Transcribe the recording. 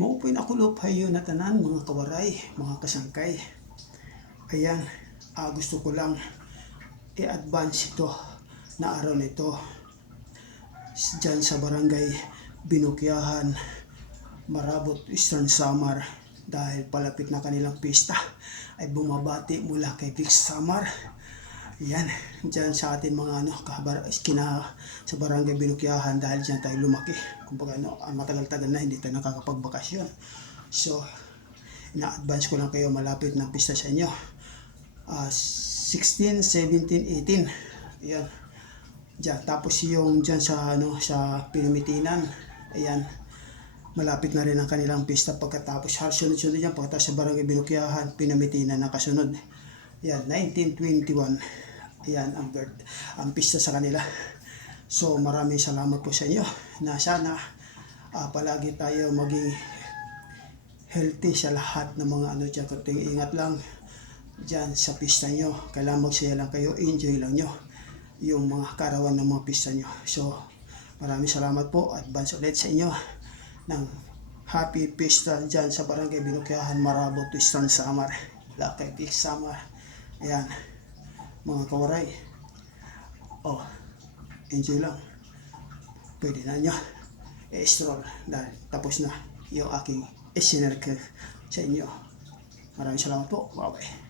Maupay na kulop hayo na tanan mga kawaray, mga kasangkay. Ayan, gusto ko lang i-advance ito na araw nito dyan sa barangay Binukyahan, Marabot, Eastern Samar. Dahil palapit na kanilang pista ay bumabati mula kay Vic Samar. Yan, dyan sa ating mga sa barangay Binukyahan, dahil dyan tayo lumaki. Kumbaga matagal-tagal na hindi tayo nakakapagbakasyon. So, ina-advance ko lang kayo, malapit ng pista sa inyo. 16, 17, 18. Ayan. Diyan, tapos yung dyan sa sa Pinamitinan, ayan, malapit na rin ang kanilang pista pagkatapos. Sunod-sunod yan, pagkatapos sa barangay Binukyahan, Pinamitinan na kasunod. Ayan, 1921. Ayan, ang pista sa kanila. So, maraming salamat po sa inyo na sana palagi tayo maging healthy sa lahat ng mga dyan. Kunting ingat lang dyan sa pista nyo. Kailangan magsaya lang kayo, enjoy lang nyo yung mga karawan ng mga pista nyo. So, maraming salamat po. Advance ulit sa inyo ng happy pista dyan sa barangay Binukyahan, Marabot, Eastern Samar. Lakay Vic Samar. Ayan, mga kawaray. Enjoy lang. Pwede na nyo i-stroll dahil tapos na yung aking isinerke sa inyo. Maraming salamat po. Bye-bye.